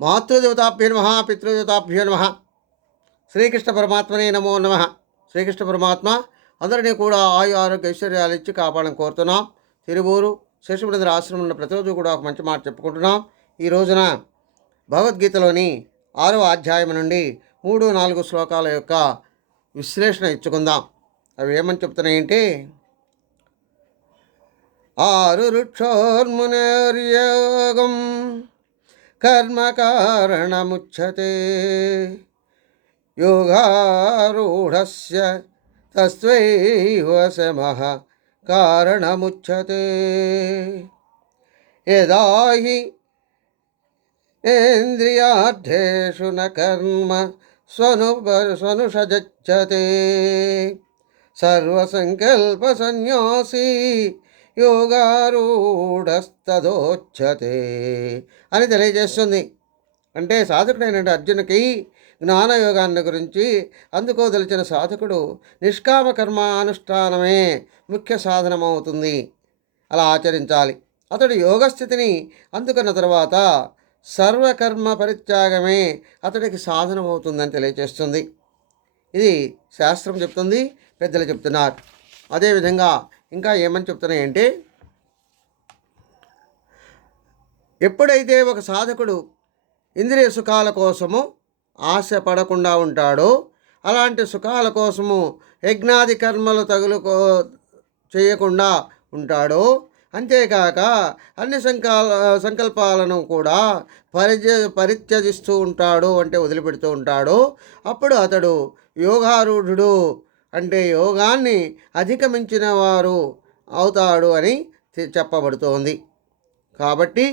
మాతృదేవతాభ్యో నమ పితృదేవతాభ్యో నమ శ్రీకృష్ణ పరమాత్మనే నమో నమ. శ్రీకృష్ణ పరమాత్మ అందరినీ కూడా ఆయు ఆరోగ్య ఐశ్వర్యాలు ఇచ్చి కాపాడని కోరుతున్నాం. తిరువూరు శేషమునందర ఆశ్రమం ప్రతిరోజు కూడా ఒక మంచి మాట చెప్పుకుంటున్నాం. ఈ రోజున భగవద్గీతలోని ఆరవ అధ్యాయం నుండి మూడు నాలుగు శ్లోకాల యొక్క విశ్లేషణ ఇచ్చుకుందాం. అవి ఏమని చెప్తున్నాయంటే ఆరు వృక్షోర్మునేర్యోగం కర్మకారణముచ్యతే యోగారూఢస్య తస్వైవ శమః కారణముచ్యతే. యదా హి ఇంద్రియార్థేషు న కర్మ స్వను స్వనుషజచ్చతే. సర్వసంకల్పసన్యాసీ యోగారూఢస్తదోచ్చతే అని తెలియజేస్తుంది. అంటే సాధకుడైన అర్జునుకి జ్ఞానయోగాన్ని గురించి అందుకోదలిచిన సాధకుడు నిష్కామ కర్మ అనుష్ఠానమే ముఖ్య సాధనమవుతుంది. అలా ఆచరించాలి. అతడు యోగస్థితిని అందుకున్న తర్వాత సర్వకర్మ పరిత్యాగమే అతడికి సాధనమవుతుందని తెలియజేస్తుంది ఇది శాస్త్రం చెప్తుంది పెద్దలు చెప్తున్నారు. అదేవిధంగా ఇంకా ఏమని చెప్తున్నాయంటే ఎప్పుడైతే ఒక సాధకుడు ఇంద్రియ సుఖాల కోసము ఆశ పడకుండా ఉంటాడో అలాంటి సుఖాల కోసము యజ్ఞాది కర్మలు తగులుకో చేయకుండా ఉంటాడో అంతేకాక అన్ని సంకల్ సంకల్పాలను కూడా పరిచ పరిత్యజిస్తూ ఉంటాడు అంటే వదిలిపెడుతూ ఉంటాడు అప్పుడు అతడు యోగారూఢుడు అంటే యోగాన్ని అధిగమించిన వారు అవుతాడు అని చెప్పబడుతోంది. కాబట్టి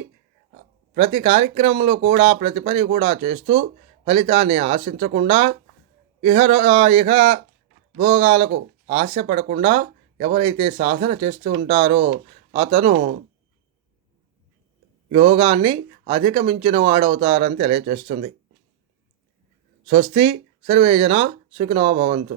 ప్రతి కార్యక్రమంలో కూడా ప్రతి పని కూడా చేస్తూ ఫలితాన్ని ఆశించకుండా ఇహ ఇహ భోగాలకు ఆశపడకుండా ఎవరైతే సాధన చేస్తూ ఉంటారో అతను యోగాన్ని అధిగమించిన వాడవుతారని తెలియజేస్తుంది స్వస్తి సర్వేజన సుఖినో భవంతు.